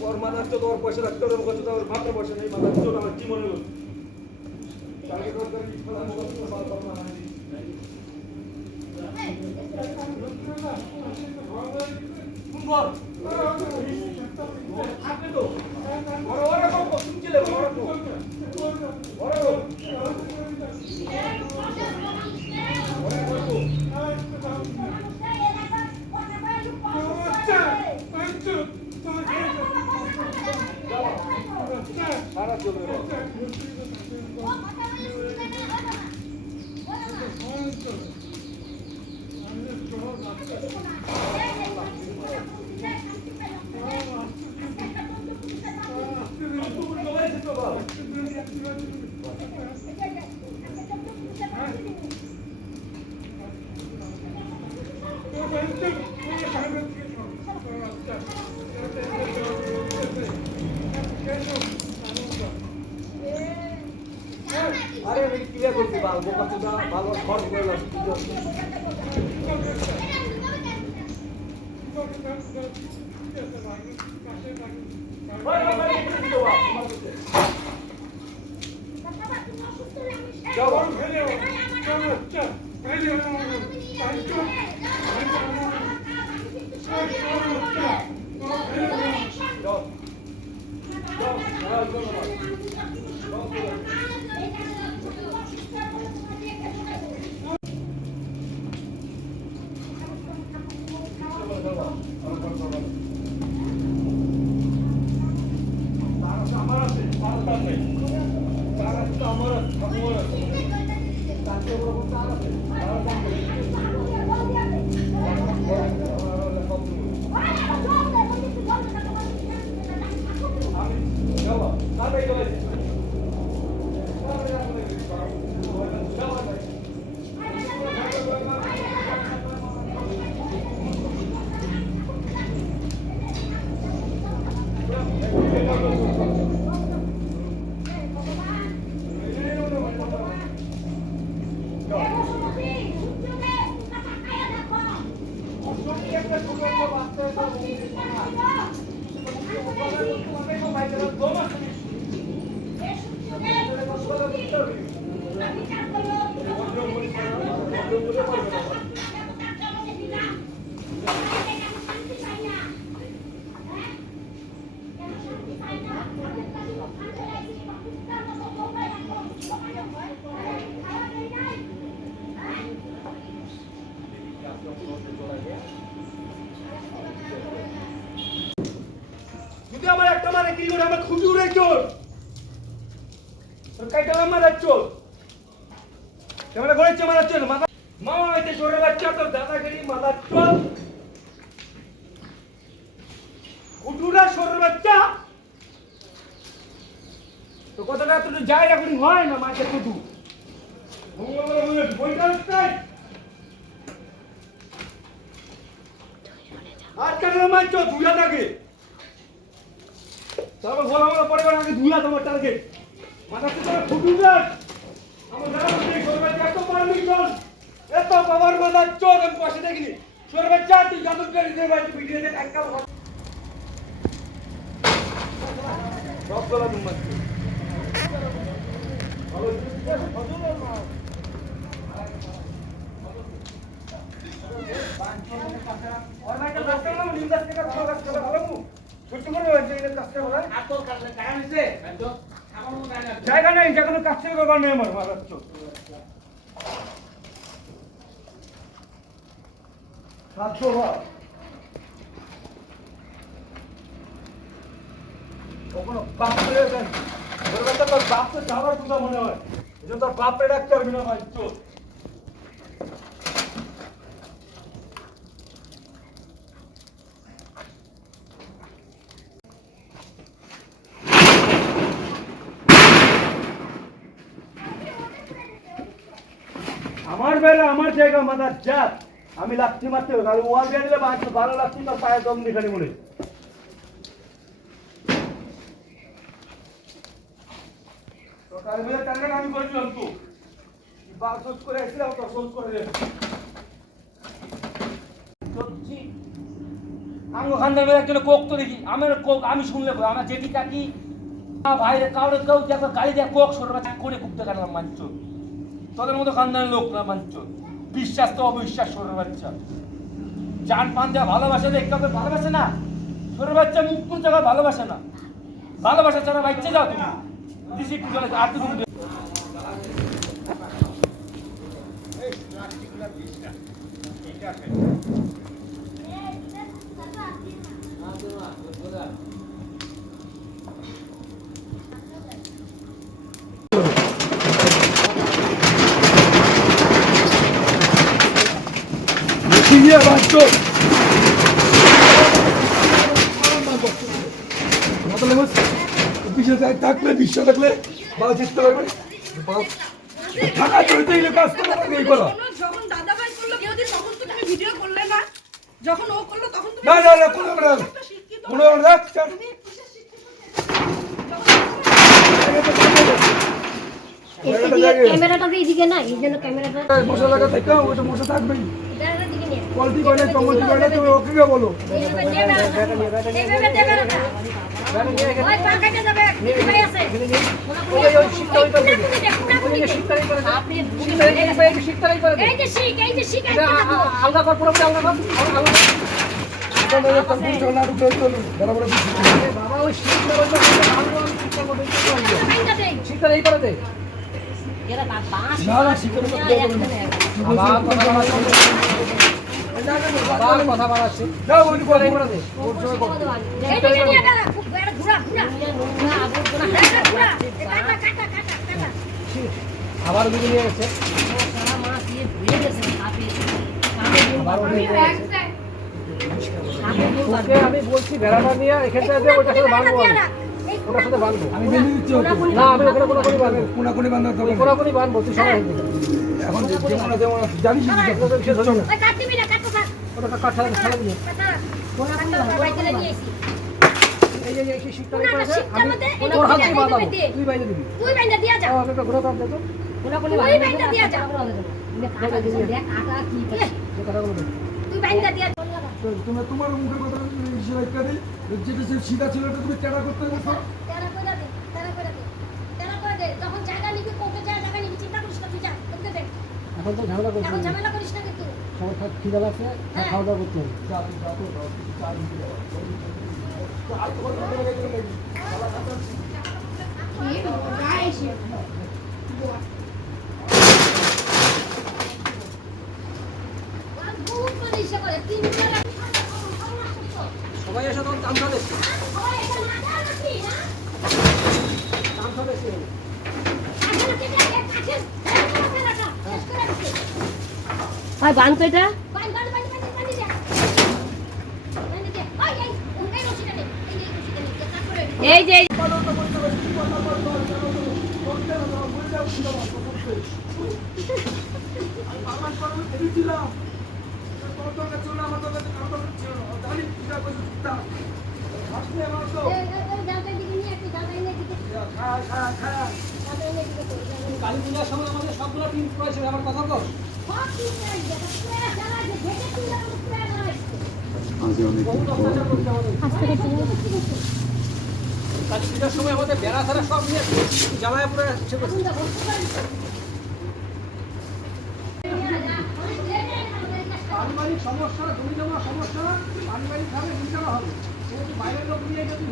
ওর মাথার তো ওর পয়সা রাখতে হবে কত তো ওর মাথার পয়সা নেই মাথার তো আমার কি মনে হলো কালকে তো ওর কি ফলা মুখ তো ভালো ভালো না কুম্বর আপনি তো বড় বড় কম শুনছিলে বড় বড় সারা চলে আরে আমি ক্লিয়ার করছি ভালো বোকা চোদা ভালো খরচ করলাম যদি আমার একটা মানে কি করে আমার খুঁজে উড়ে চোর কাইটা মারার চোর কেমন ঘুরেছে মারার চোর মাথা মামা হইতে চোরের বাচ্চা তোর দাদাগিরি মারার চোর কুটুরা চোরের বাচ্চা তো কতটা তুই যাই এখন হয় না মাকে কুটু বইটা আর কেন মারছ দুইটা থাকে তারপর বলা বলা পরে আগে দুইটা তোমার টার্গেট মাথা থেকে ফুটু যাক আমার দাদা বলছে সরবে এত পারমিশন এত বাবার মাথা চোদ আমি পাশে দেখিনি সরবে যা তুই জাদুর করে দিয়ে বাড়ি ভিডিও দে একটা সব গলা তুমি মারছো ভালো और मैं तो रास्ते में निंदा से का रास्ते में भालो ছুটি করে হয়েছে এটা কাজটা বলা আর তোর কাজে কাজ হইছে তো আমার জায়গা নাই যে কোনো কাজটা করবার নেই আমার মারাচ্ছ সাতশো ভাব কখনো বাপ করে দেন বলতে তোর বাপ তো যাওয়ার কথা মনে হয় এই তোর বাপরে ডাক্তার বিনা মারছ আমার বেলা আমার জায়গা মাথার জাত আমি লাঠি মারতে হবে আর ওয়াল দিয়ে দিলে ভালো লাগছে তার পায়ে দম দেখানি মনে তো তার মেয়ের টার্গেট আমি করেছিলাম তো বা সোচ করে এসেছিলাম তো সোচ করে সত্যি আমি খানদানের একজনে কোক তো দেখি আমার কোক আমি শুনলে আমার জেঠি কাকি ভাইরে কাউরে কেউ দেখো গাড়ি দিয়ে কোক ছোট বাচ্চা করে কুকতে কাটলাম মানছ তোদের মতো খানদানের লোক না মানছ বিশ্বাস তো অবিশ্বাস ছোট বাচ্চা জান পান দেওয়া ভালোবাসে দেখতে হবে ভালোবাসে না ছোট বাচ্চা মুখ কোন জায়গায় ভালোবাসে না ভালোবাসা ছাড়া বাচ্চা যাও তুমি দিছি একটু চলে আর তুমি Sinia bantu. Apa lemas? Bisa takle, bisa takle. Bawa jitu lagi. Bawa. Thaka চলতে গেলে কাজ করতে পারবে এই করো। যখন দাদা ভাই করলো কেউ দিন তখন তো তুমি ভিডিও করলে না। যখন ও করলো তখন তুমি না কোনো রাখ ছাড়। ক্যামেরাটা এইদিকে না এই জন্য ক্যামেরাটা মশলাটা থেকে ওটা মশলা থাকবেই। ক্যামেরাটা দিকে নিয়ে কোয়ালিটি করে কমোডিটি করে তুমি ওকে কি বলো? এইভাবে দেবে না ওই পাকাটা যাবে ভাই আছে ওই শিকটা ওই পাবে ওই শিকটাই করে আপনি শিকটাই করে এই যে শিক আলগা কর পুরো আলগা কর আপনাদের কম্পিউটার না ঢুকে চলো বরাবর বাবা ওই শিকটা ওই পাবে আলগা শিকটা করে শিকটা এই করে দে এরা বাবা না শিকটা বাবা কথা বাড়াচ্ছে না ওই করে করে দে ওর সময় কর এইদিকে নিয়ে গেল ঘুরা ঘুরা কাটা আবার ওদিকে নিয়ে গেছে সারা মাস দিয়ে ধুয়ে গেছে আপনি আবার ওদিকে নিয়ে গেছে ওকে আমি বলছি ভেড়াটা নিয়ে এখানে যে ওটার সাথে বাঁধবো ওটার সাথে বাঁধবো আমি বেঁধে দিচ্ছি ওকে না আমি ওখানে কোনো বাঁধবো কোনাকুনি বাঁধা তো কোনাকুনি বাঁধবো তুই সবাই এখন যেমন জানিস সে ধরো না ওই কাট দিবি না কাট থাক ওটা কাট ছাড়া দিয়ে কাটা বাইতে নিয়েছি এই যে এই শিকটা না করে শিকটার মধ্যে তোর হাতে বাঁধাবো তুই বাইরে দিবি তুই বাইন্দা দিয়া যা ও একটা ঘোরা কাট দে তো তুই বাইন্দা দিয়া যা দেখ আটা কি যে কথাগুলো বল তুই বাইন্দা দিয়া তুমি তোমার মুখের কথা সিলেক্ট করে যেটা সিধা ছিল ওটা তুমি টেরা করতে গেছো তেরা করে দে যখন জায়গা নিবি কোকে জায়গা নিবি চিন্তা করিস না তুই যা করতে দে এখন তো ঝামেলা করতে এখন ঝামেলা করিস না কিন্তু সবার খিদা লাগছে খাওয়া দাওয়া করতে হবে বহুত করিস করে তিন করে সবাই এসে তখন দাম খাবে দাম খাবে সে ভাই বানতো এটা এই যে কালী পূজার সময় আমাদের সবগুলো টিম করেছে আমার কথা কর বহুত অত্যাচার করছে আমাদের কালী পূজার সময় আমাদের বেড়া ছাড়া সব নিয়ে জ্বালায় পুরো সে করছে পারিবারিক সমস্যা জমি জমা সমস্যা পারিবারিক ভাবে মিটানো হবে বাইরের লোক নিয়ে যদি